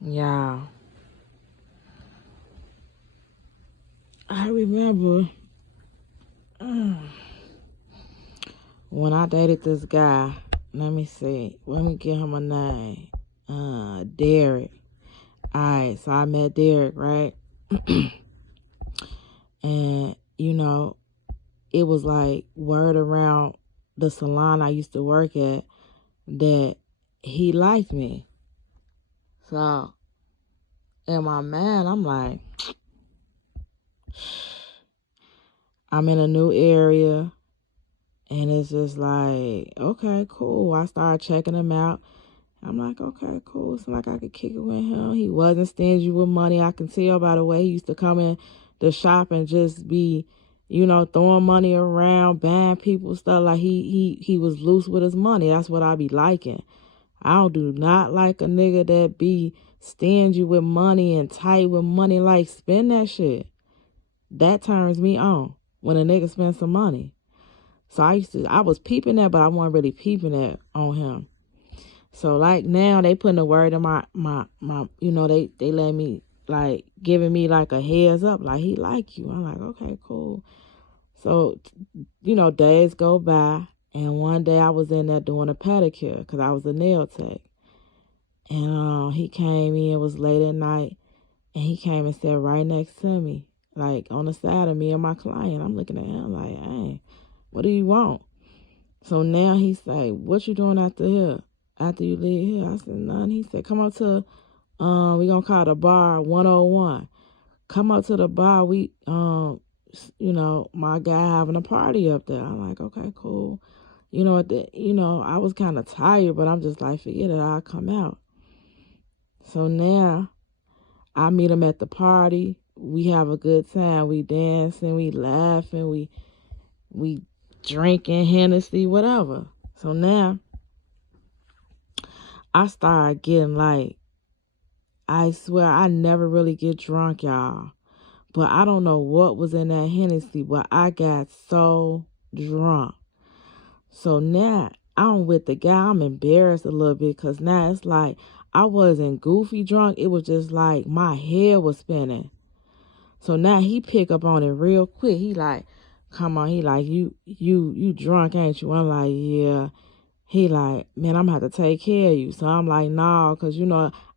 Yeah. I remember when I dated this guy. Let me see. Let me give him a name. Derrick. Alright, so I met Derrick, right? And, it was like word around the salon I used to work at that he liked me. So in my mind, I'm like, I'm in a new area, and it's just like, okay, cool. I started checking him out. I'm like, okay, cool. Seems like I could kick it with him. He wasn't stingy with money. I can tell by the way he used to come in the shop and just be, throwing money around, buying people stuff. Like he was loose with his money. That's what I be liking. I do not like a nigga that be stingy with money and tight with money. Like, spend that shit. That turns me on when a nigga spends some money. So I was peeping that, but I wasn't really peeping that on him. So like now they putting a word in my they let me, like, giving me like a heads up, like he like you. I'm like, okay, cool. So, days go by, and one day I was in there doing a pedicure because I was a nail tech. And he came in, it was late at night, and he came and sat right next to me, like on the side of me and my client. I'm looking at him like, hey, what do you want? So now he say, what you doing after here? After you leave here? I said, none. He said, come up to, we gonna call the bar 101. Come up to the bar. My guy having a party up there. I'm like, okay, cool. I was kind of tired, but I'm just like, forget it, I'll come out. So now I meet him at the party. We have a good time. We dancing, we laughing, we drinking Hennessy, whatever. So now I started getting, like, I swear I never really get drunk, y'all. But I don't know what was in that Hennessy, but I got so drunk. So now I'm with the guy. I'm embarrassed a little bit because now it's like I wasn't goofy drunk. It was just like my head was spinning. So now he pick up on it real quick. He like, come on. He like, you drunk, ain't you? I'm like, yeah. He like, man, I'm gonna have to take care of you. So I'm like, nah, because,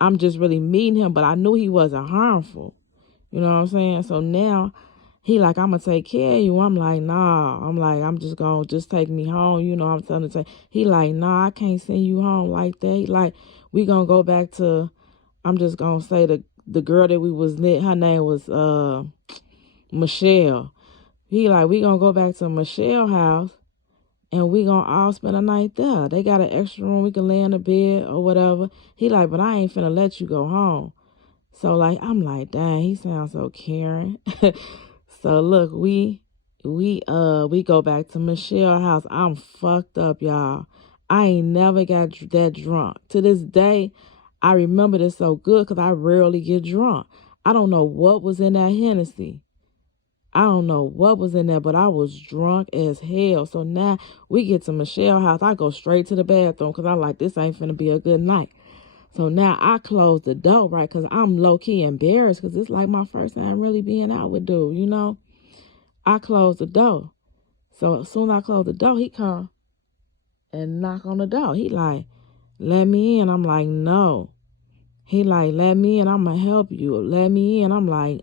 I'm just really meeting him, but I knew he wasn't harmful. You know what I'm saying? So now he like, I'm gonna take care of you. I'm like, nah. I'm like, I'm just gonna just take me home. I'm telling him. He like, nah, I can't send you home like that. He like, we gonna go back to, I'm just gonna say the girl that we was knit, her name was Michelle. He like, we gonna go back to Michelle's house and we gonna all spend a night there. They got an extra room, we can lay in the bed or whatever. He like, but I ain't finna let you go home. So like, I'm like, dang, he sounds so caring. So look, we go back to Michelle's house. I'm fucked up, y'all. I ain't never got that drunk. To this day, I remember this so good because I rarely get drunk. I don't know what was in that Hennessy. I don't know what was in there, but I was drunk as hell. So now we get to Michelle's house. I go straight to the bathroom because I'm like, this ain't finna be a good night. So now I close the door, right, because I'm low-key embarrassed because it's like my first time really being out with dude. I close the door. So as soon as I close the door, he come and knock on the door. He like, let me in. I'm like, no. He like, let me in. I'm going to help you. Let me in. I'm like,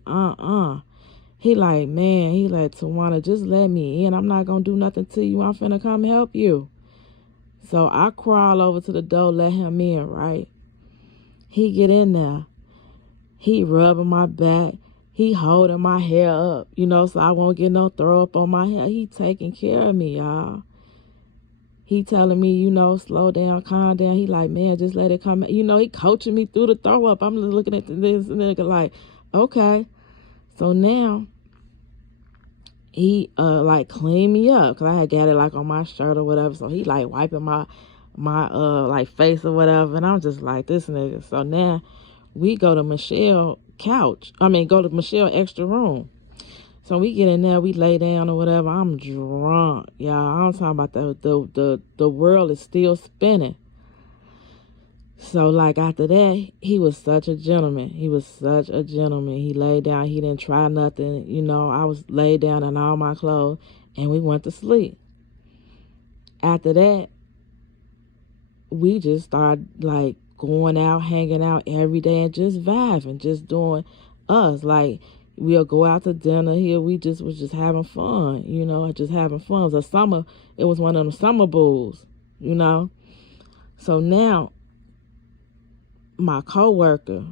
He like, man, he like, Tawana, just let me in. I'm not going to do nothing to you. I'm finna come help you. So I crawl over to the door, let him in, right? He get in there. He rubbing my back. He holding my hair up, so I won't get no throw up on my hair. He taking care of me, y'all. He telling me, slow down, calm down. He like, man, just let it come. He coaching me through the throw up. I'm just looking at this nigga like, okay. So now he like clean me up because I had got it like on my shirt or whatever. So he like wiping my like face or whatever. And I'm just like, this nigga. So now we go to Michelle go to Michelle extra room. So we get in there, we lay down or whatever. I'm drunk, y'all. I'm talking about the world is still spinning. So, like, after that, he was such a gentleman. He was such a gentleman. He laid down. He didn't try nothing. You know, I was laid down in all my clothes, and we went to sleep. After that, we just started, like, going out, hanging out every day, and just vibing, just doing us. Like, we'll go out to dinner here. We just was just having fun, you know, just having fun. It was a summer. It was one of them summer bulls, you know. So now, my coworker,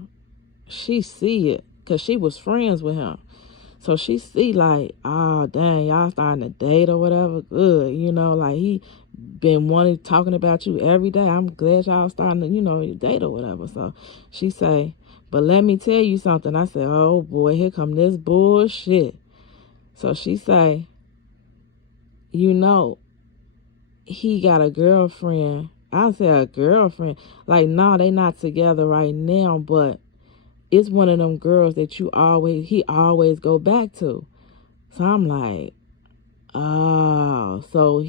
she see it because she was friends with him. So she see like, oh, dang, y'all starting to date or whatever. Good, you know, like he been talking about you every day. I'm glad y'all starting to, you know, date or whatever. So she say, but let me tell you something. I said, oh, boy, here come this bullshit. So she say, you know, he got a girlfriend. I said, a girlfriend? Like, no, they not together right now, but it's one of them girls that he always go back to. So I'm like, oh, so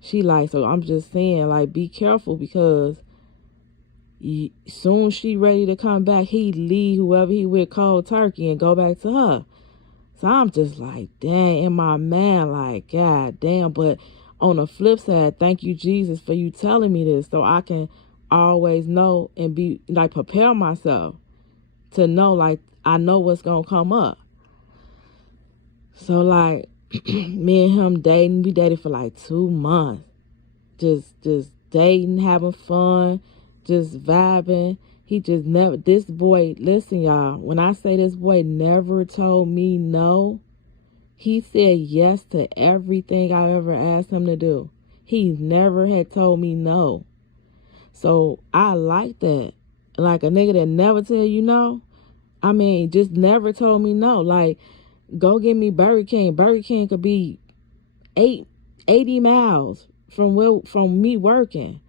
she like, so I'm just saying, like, be careful because soon she ready to come back, he leave whoever he with cold turkey and go back to her. So I'm just like, dang, in my man, like, God damn. But on the flip side, thank you, Jesus, for you telling me this so I can always know and be, like, prepare myself to know, like, I know what's going to come up. So, like, me and him dating, we dated for, like, 2 months. Just dating, having fun, just vibing. He just never, this boy, listen, y'all, when I say this boy never told me no, he said yes to everything I ever asked him to do. He never had told me no. So I like that. Like a nigga that never tell you no. I mean, just never told me no. Like, go get me Burger King. Burger King could be 80 miles from me working.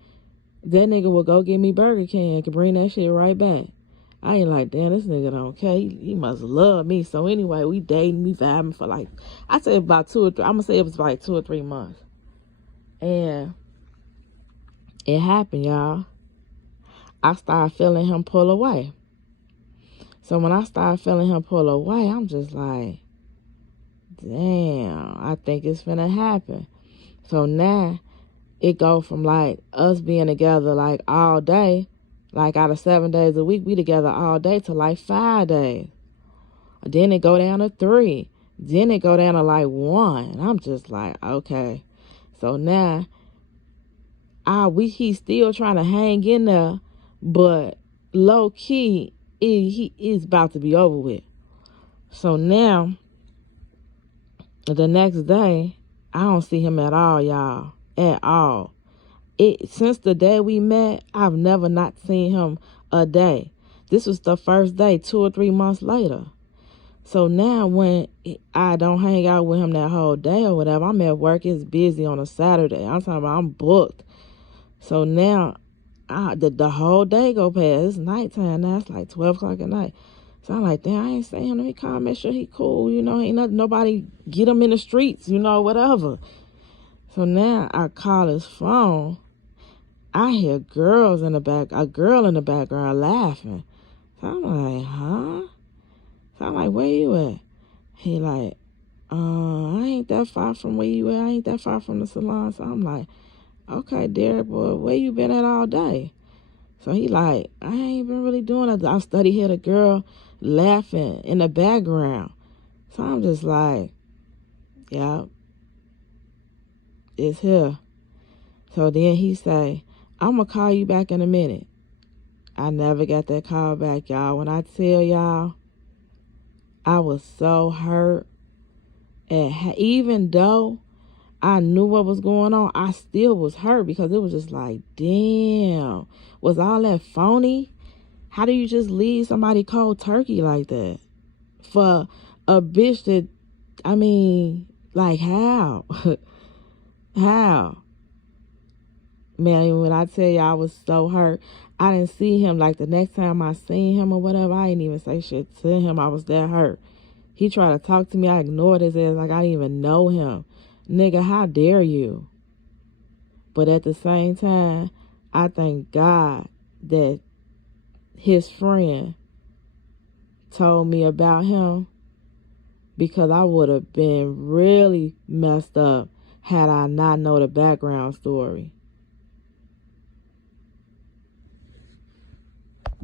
That nigga will go get me Burger King and could bring that shit right back. I ain't like, damn, this nigga don't care. He must love me. So anyway, we dating, we vibing for like, I say about 2 or 3, I'm gonna say it was like 2 or 3 months. And it happened, y'all. I started feeling him pull away. So when I started feeling him pull away, I'm just like, damn, I think it's finna happen. So now it go from like us being together like all day, like out of 7 days a week, we together all day to like 5 days. Then it go down to 3. Then it go down to like 1. I'm just like, okay. So now he's still trying to hang in there, but low key, he is about to be over with. So now, the next day, I don't see him at all, y'all. At all. Since the day we met, I've never not seen him a day. This was the first day, 2 or 3 months later. So now when I don't hang out with him that whole day or whatever, I'm at work, it's busy on a Saturday. I'm talking about I'm booked. So now the whole day go past. It's nighttime now. It's like 12 o'clock at night. So I'm like, damn, I ain't saying him. Let me call, make sure he cool. You know, ain't nothing, nobody get him in the streets, you know, whatever. So now I call his phone. I hear a girl in the background laughing. So I'm like, huh? So I'm like, where you at? He like, I ain't that far from where you at. I ain't that far from the salon. So I'm like, okay, Derrick, boy, where you been at all day? So he like, I ain't been really doing it. I study hear the girl laughing in the background. So I'm just like, yeah, it's here. So then he say, I'm going to call you back in a minute. I never got that call back, y'all. When I tell y'all, I was so hurt. And even though I knew what was going on, I still was hurt because it was just like, damn, was all that phony? How do you just leave somebody cold turkey like that? For a bitch that, I mean, like how? How? Man, when I tell you I was so hurt, I didn't see him. Like the next time I seen him or whatever, I didn't even say shit to him. I was that hurt. He tried to talk to me. I ignored his ass like I didn't even know him. Nigga, how dare you? But at the same time, I thank God that his friend told me about him, because I would have been really messed up had I not know the background story.